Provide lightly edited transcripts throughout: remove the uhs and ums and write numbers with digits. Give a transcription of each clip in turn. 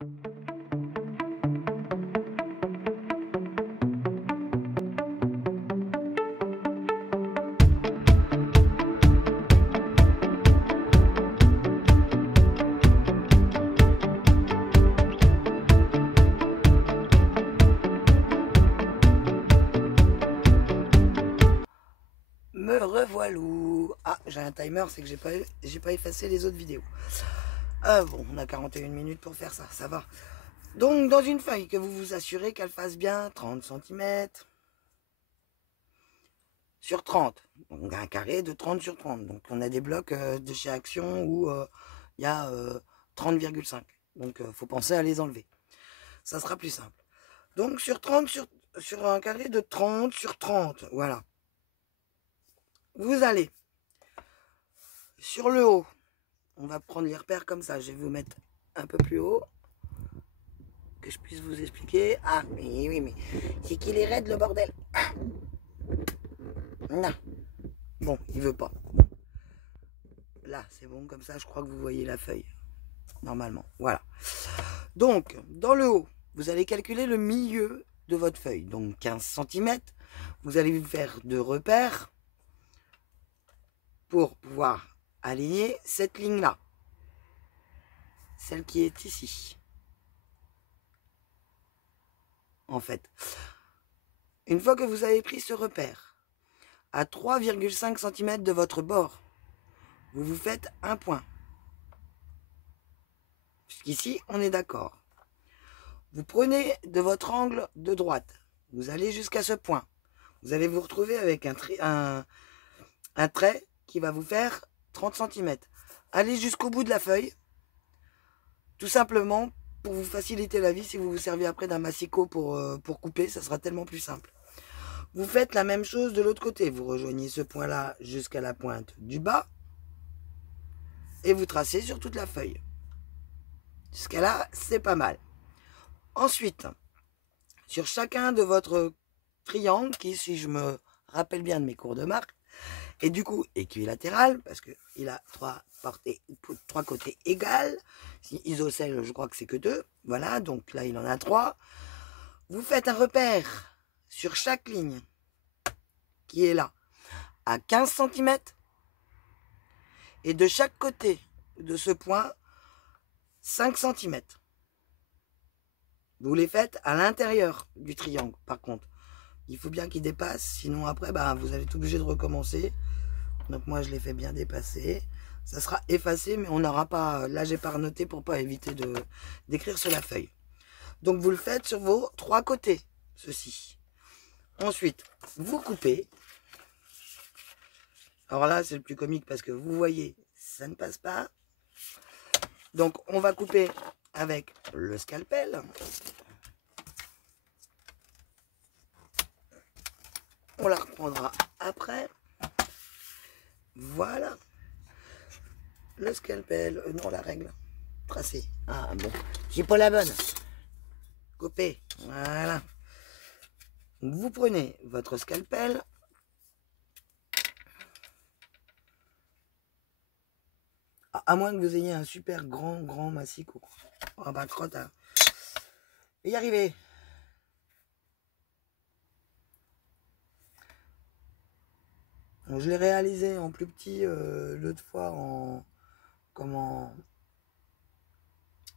Me revoilou. Ah, j'ai un timer, c'est que j'ai pas effacé les autres vidéos. Ah bon, on a 41 minutes pour faire ça, ça va. Donc, dans une feuille, que vous vous assurez qu'elle fasse bien 30 cm sur 30. Donc, un carré de 30 sur 30. Donc, on a des blocs de chez Action où il y a 30,5. Donc, faut penser à les enlever. Ça sera plus simple. Donc, sur 30, sur un carré de 30 sur 30, voilà. Vous allez sur le haut. On va prendre les repères comme ça. Je vais vous mettre un peu plus haut. Que je puisse vous expliquer. Ah, oui, mais c'est qu'il est raide le bordel. Ah. Non. Bon, il veut pas. Bon. Là, c'est bon, comme ça, je crois que vous voyez la feuille. Normalement, voilà. Donc, dans le haut, vous allez calculer le milieu de votre feuille. Donc, 15 cm. Vous allez vous faire de repères pour pouvoir aligner cette ligne-là. Celle qui est ici. En fait. Une fois que vous avez pris ce repère, à 3,5 cm de votre bord, vous vous faites un point. Jusqu'ici, on est d'accord. Vous prenez de votre angle de droite. Vous allez jusqu'à ce point. Vous allez vous retrouver avec un trait qui va vous faire 30 cm. Allez jusqu'au bout de la feuille. Tout simplement pour vous faciliter la vie. Si vous vous servez après d'un massicot pour couper, ça sera tellement plus simple. Vous faites la même chose de l'autre côté. Vous rejoignez ce point-là jusqu'à la pointe du bas. Et vous tracez sur toute la feuille. Jusqu'à là, c'est pas mal. Ensuite, sur chacun de votre triangle, qui, si je me rappelle bien de mes cours de marque, est du coup équilatéral, parce qu'il a trois côtés égaux. Si isocèle, je crois que c'est que 2. Voilà, donc là, il en a 3. Vous faites un repère sur chaque ligne, qui est là, à 15 cm. Et de chaque côté de ce point, 5 cm. Vous les faites à l'intérieur du triangle, par contre. Il faut bien qu'il dépasse, sinon après, vous allez être obligé de recommencer. Donc moi, je l'ai fait bien dépasser. Ça sera effacé, mais on n'aura pas... Là, j'ai pas renoté pour pas éviter d'écrire sur la feuille. Donc, vous le faites sur vos 3 côtés, ceci. Ensuite, vous coupez. Alors là, c'est le plus comique parce que vous voyez, ça ne passe pas. Donc, on va couper avec le scalpel. On la reprendra après. Voilà. Le scalpel. Non, la règle. Tracé. Ah bon. J'ai pas la bonne. Couper. Voilà. Vous prenez votre scalpel. À moins que vous ayez un super grand massicot. Ah bah crotte. Hein. Et y arriver. Donc, je l'ai réalisé en plus petit l'autre fois en... Comment...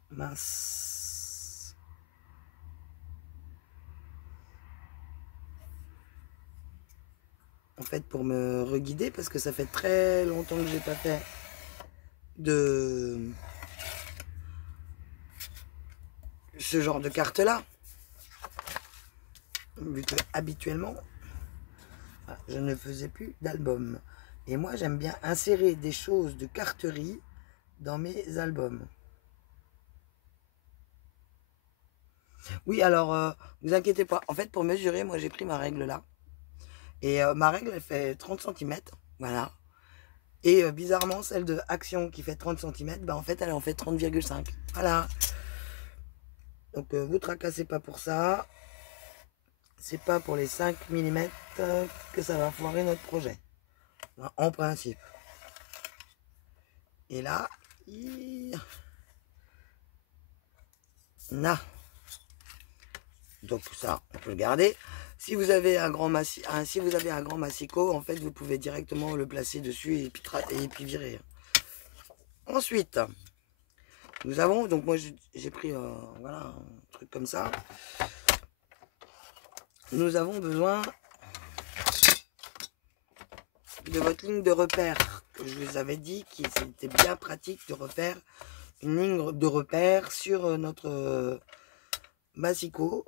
Mince. En fait, pour me reguider, parce que ça fait très longtemps que j'ai pas fait de ce genre de carte là. Vu que habituellement, je ne faisais plus d'albums. Et moi, j'aime bien insérer des choses de carterie dans mes albums. Oui, alors, vous inquiétez pas. En fait, pour mesurer, moi, j'ai pris ma règle là. Et ma règle, elle fait 30 cm. Voilà. Et bizarrement, celle de Action qui fait 30 cm, en fait, elle en fait 30,5. Voilà. Donc, vous tracassez pas pour ça. C'est pas pour les 5 mm que ça va foirer notre projet. En principe. Et là, Voilà. Donc ça, on peut le garder. Si vous avez un grand massicot, en fait, vous pouvez directement le placer dessus et puis virer. Ensuite, nous avons, donc moi j'ai pris voilà, un truc comme ça. Nous avons besoin de votre ligne de repère. Que je vous avais dit que c'était bien pratique de refaire une ligne de repère sur notre massicot.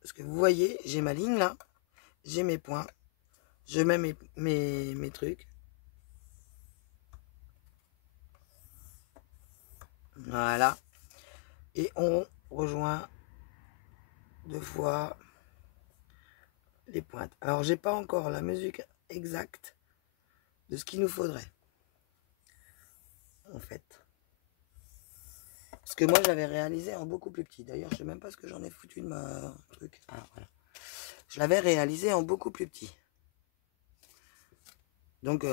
Parce que vous voyez, j'ai ma ligne là, j'ai mes points, je mets mes trucs. Voilà. Et on rejoint 2 fois les pointes. Alors, j'ai pas encore la mesure exacte de ce qu'il nous faudrait. En fait. Parce que moi, j'avais réalisé en beaucoup plus petit. D'ailleurs, je sais même pas ce que j'en ai foutu de ma truc. Ah, voilà. Je l'avais réalisé en beaucoup plus petit. Donc,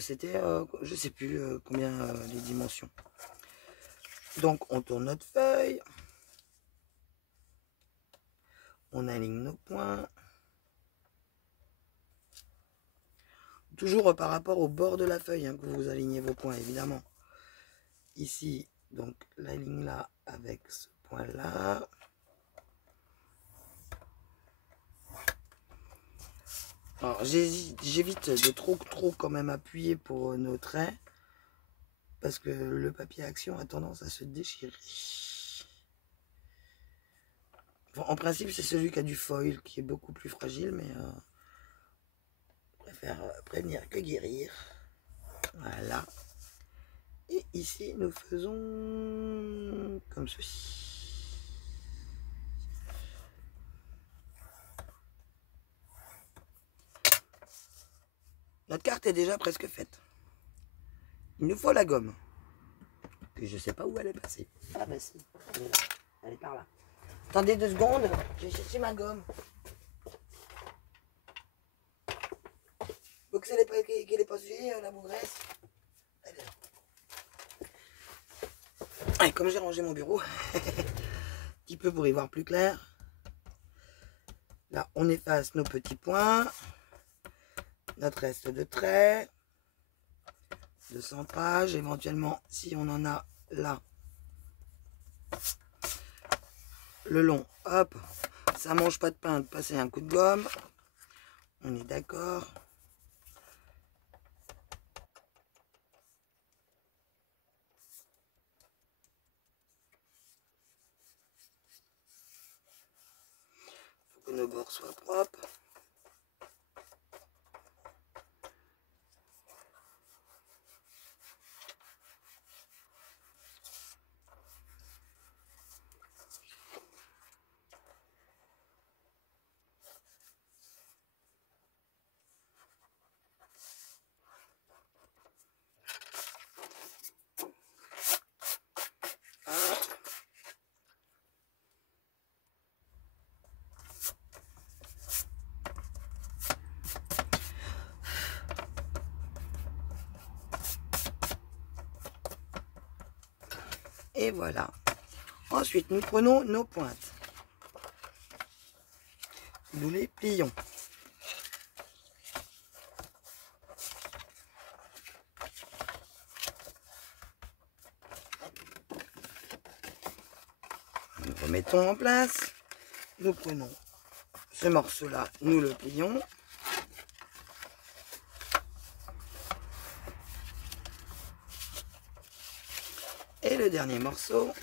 c'était, je sais plus combien les dimensions. Donc, on tourne notre feuille. On aligne nos points. Toujours par rapport au bord de la feuille, hein, que vous alignez vos points, évidemment. Ici, donc, la ligne là avec ce point là. Alors, j'évite de trop quand même appuyer pour nos traits. Parce que le papier action a tendance à se déchirer. Bon, en principe, c'est celui qui a du foil qui est beaucoup plus fragile, mais je préfère prévenir que guérir. Voilà. Et ici, nous faisons comme ceci. Notre carte est déjà presque faite. Il nous faut la gomme. Que je sais pas où elle est passée. Ah bah si, elle est là. Elle est par là. Attendez 2 secondes, je vais chercher ma gomme. Faut que qu'elle est pas suivie, la bougresse. Elle est là. Et comme j'ai rangé mon bureau, un petit peu pour y voir plus clair. Là, on efface nos petits points. Notre reste de traits. De centrage, éventuellement, si on en a là. Le long, hop. Ça mange pas de pain de passer un coup de gomme. On est d'accord. Faut que nos bords soient propres. Et voilà. Ensuite, nous prenons nos pointes. Nous les plions. Nous remettons en place. Nous prenons ce morceau-là, nous le plions. Et le dernier morceau,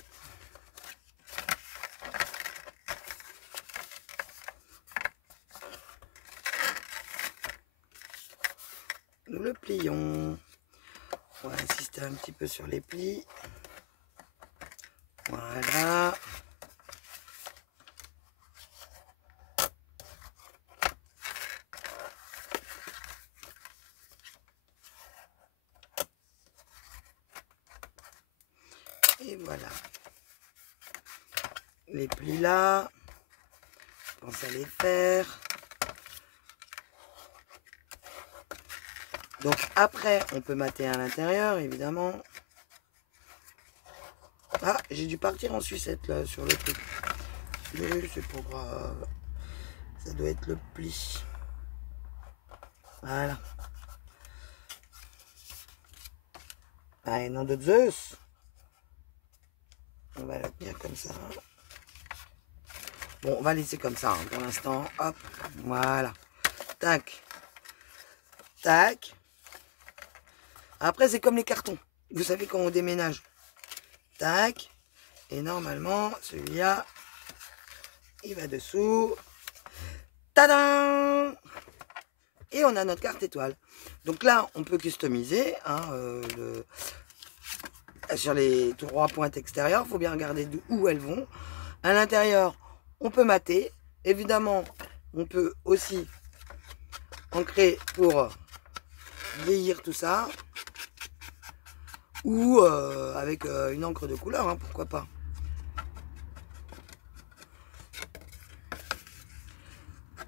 nous le plions. On va insister un petit peu sur les plis. Voilà. Et voilà. Les plis là. Pense à les faire. Donc après, on peut mater à l'intérieur, évidemment. Ah, j'ai dû partir en sucette là sur le truc. Mais c'est pas grave. Ça doit être le pli. Voilà. Allez, nom de Zeus. On va la tenir comme ça. Bon, on va laisser comme ça hein, pour l'instant. Hop, voilà. Tac. Tac. Après, c'est comme les cartons. Vous savez quand on déménage. Tac. Et normalement, celui-là, il va dessous. Tadam! Et on a notre carte étoile. Donc là, on peut customiser hein, sur les 3 pointes extérieures. Il faut bien regarder où elles vont. À l'intérieur, on peut mater. Évidemment, on peut aussi ancrer pour vieillir tout ça. Ou avec une encre de couleur, hein, pourquoi pas.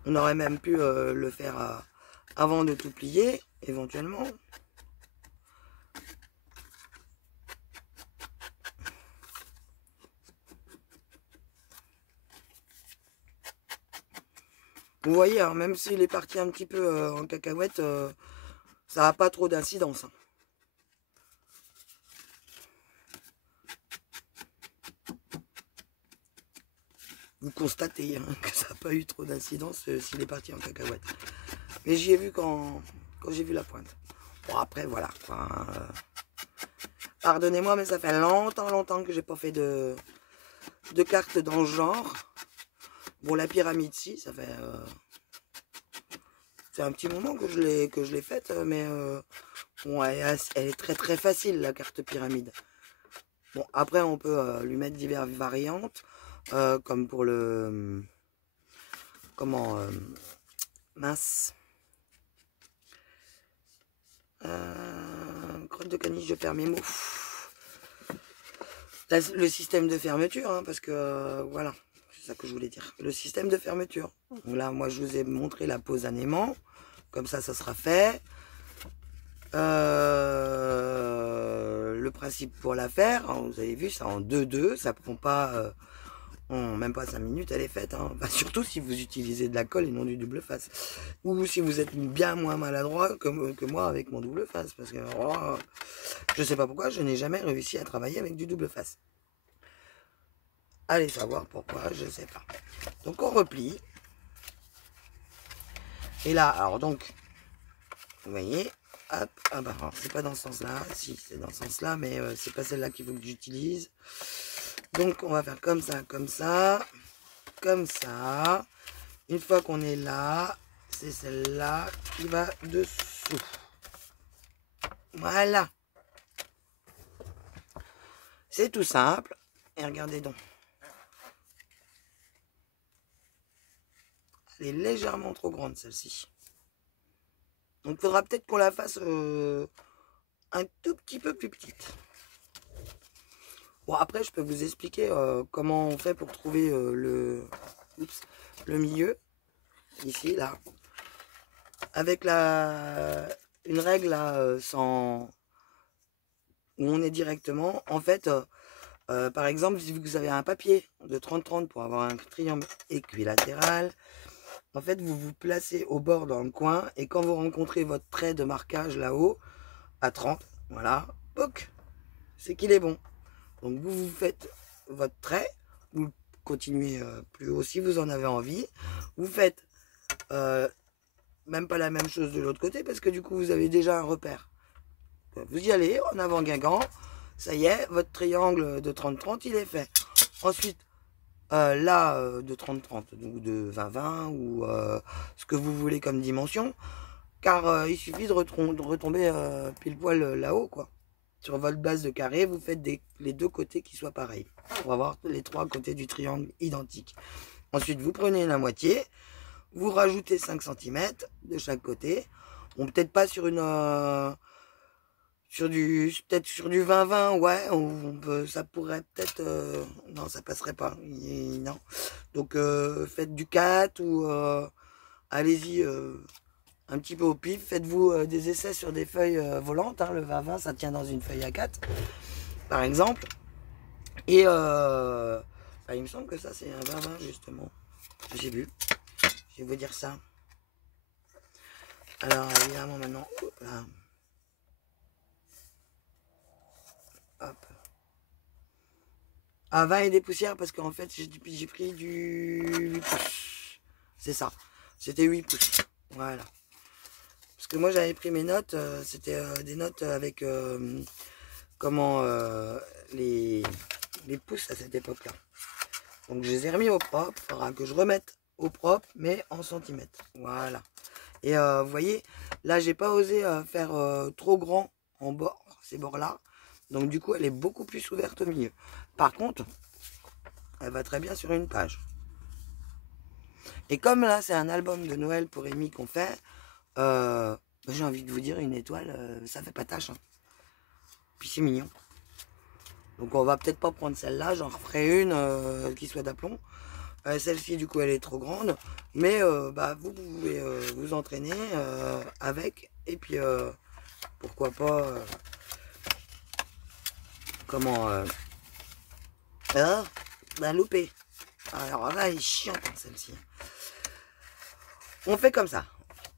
On aurait même pu le faire avant de tout plier, éventuellement. Vous voyez, hein, même s'il est parti un petit peu en cacahuète, ça n'a pas trop d'incidence. Hein. Vous constatez hein, que ça n'a pas eu trop d'incidence s'il est parti en cacahuète. Mais j'y ai vu quand j'ai vu la pointe. Bon, après, voilà. Enfin, pardonnez-moi, mais ça fait longtemps que j'ai pas fait de cartes dans ce genre. Bon, la pyramide, si, ça fait... c'est un petit moment que je l'ai faite, mais bon, elle est très facile, la carte pyramide. Bon, après, on peut lui mettre diverses variantes, comme pour le... Comment... mince. Crotte de caniche, je perds mes mots. Là, le système de fermeture, hein, parce que voilà, c'est ça que je voulais dire. Le système de fermeture. Donc là, moi, je vous ai montré la pose en aimant. Comme ça sera fait. Le principe pour la faire, hein, vous avez vu, c'est en 2-2. Ça prend pas, même pas 5 minutes, elle est faite. Hein. Enfin, surtout si vous utilisez de la colle et non du double face. Ou si vous êtes bien moins maladroit que moi avec mon double face. Parce que oh, je sais pas pourquoi, je n'ai jamais réussi à travailler avec du double face. Allez savoir pourquoi, je sais pas. Donc on replie. Et là, alors donc, vous voyez, hop, ah bah c'est pas dans ce sens-là, si c'est dans ce sens-là, mais c'est pas celle-là qu'il faut que j'utilise. Donc on va faire comme ça, comme ça, comme ça. Une fois qu'on est là, c'est celle-là qui va dessous. Voilà. C'est tout simple. Et regardez donc. Elle est légèrement trop grande celle-ci. Donc il faudra peut-être qu'on la fasse un tout petit peu plus petite. Bon après je peux vous expliquer comment on fait pour trouver le milieu. Ici là. Avec une règle là, sans... où on est directement. En fait, par exemple, si vous avez un papier de 30-30 pour avoir un triangle équilatéral, en fait, vous vous placez au bord dans le coin et quand vous rencontrez votre trait de marquage là-haut, à 30, voilà, poc, c'est qu'il est bon. Donc vous faites votre trait, vous continuez plus haut si vous en avez envie. Vous faites même pas la même chose de l'autre côté parce que du coup vous avez déjà un repère. Vous y allez en avant Guingamp, ça y est, votre triangle de 30-30 il est fait. Ensuite, là de 30-30 ou de 20-20 ou ce que vous voulez comme dimension, car il suffit de retomber pile poil là-haut quoi. Sur votre base de carré, vous faites les deux côtés qui soient pareils pour avoir les 3 côtés du triangle identiques. Ensuite, vous prenez la moitié, vous rajoutez 5 cm de chaque côté. Bon, peut-être pas sur une peut-être sur du 20-20, ouais, ça pourrait peut-être non, ça passerait pas. Non. Donc faites du 4 ou allez-y un petit peu au pif, faites-vous des essais sur des feuilles volantes, hein, le 20-20 ça tient dans une feuille A4 par exemple, Et bah, il me semble que ça c'est un 20-20 justement. J'ai vu. Je vais vous dire ça. Alors évidemment maintenant, là. Hop. À 20 et des poussières parce qu'en fait j'ai pris du 8 pouces. C'est ça. C'était 8 pouces. Voilà. Parce que moi j'avais pris mes notes, c'était des notes avec comment les pouces à cette époque-là. Donc je les ai remis au propre, il faudra que je remette au propre, mais en centimètres. Voilà. Et vous voyez, là j'ai pas osé faire trop grand en bord, ces bords-là. Donc du coup elle est beaucoup plus ouverte au milieu. Par contre, elle va très bien sur une page. Et comme là c'est un album de Noël pour Amy qu'on fait, j'ai envie de vous dire une étoile, ça fait pas tâche. Hein. Puis c'est mignon. Donc on va peut-être pas prendre celle-là, j'en referai une qui soit d'aplomb. Celle-ci du coup elle est trop grande, mais bah, vous pouvez vous entraîner avec, et puis pourquoi pas comment la louper. Alors là elle est chiante hein, celle-ci. On fait comme ça,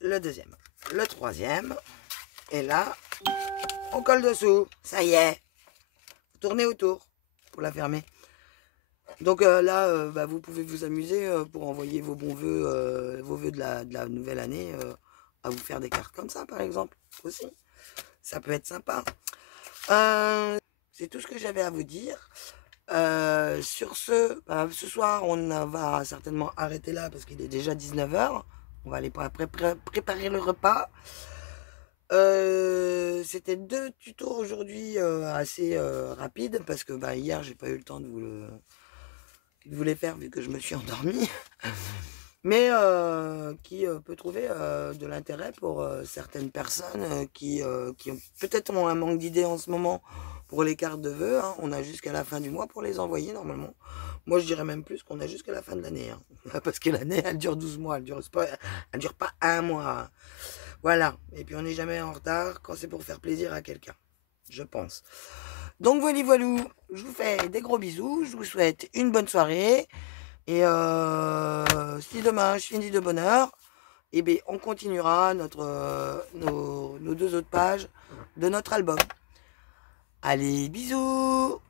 le deuxième, le troisième, et là on colle dessous, ça y est, tournez autour pour la fermer. Donc là, bah, vous pouvez vous amuser pour envoyer vos bons vœux de la nouvelle année à vous faire des cartes comme ça, par exemple, aussi. Ça peut être sympa. C'est tout ce que j'avais à vous dire. Sur ce, bah, ce soir, on va certainement arrêter là parce qu'il est déjà 19 h. On va aller préparer le repas. C'était 2 tutos aujourd'hui assez rapides parce que bah, hier, j'ai pas eu le temps de vous les faire vu que je me suis endormi, mais qui peut trouver de l'intérêt pour certaines personnes qui ont peut-être un manque d'idées en ce moment pour les cartes de vœux. Hein. On a jusqu'à la fin du mois pour les envoyer normalement. Moi je dirais même plus qu'on a jusqu'à la fin de l'année. Hein. Parce que l'année elle dure 12 mois, elle dure pas un mois. Hein. Voilà, et puis on n'est jamais en retard quand c'est pour faire plaisir à quelqu'un, je pense. Donc voilà, je vous fais des gros bisous, je vous souhaite une bonne soirée. Et si demain je finis de bonne heure, eh bien, on continuera nos 2 autres pages de notre album. Allez, bisous!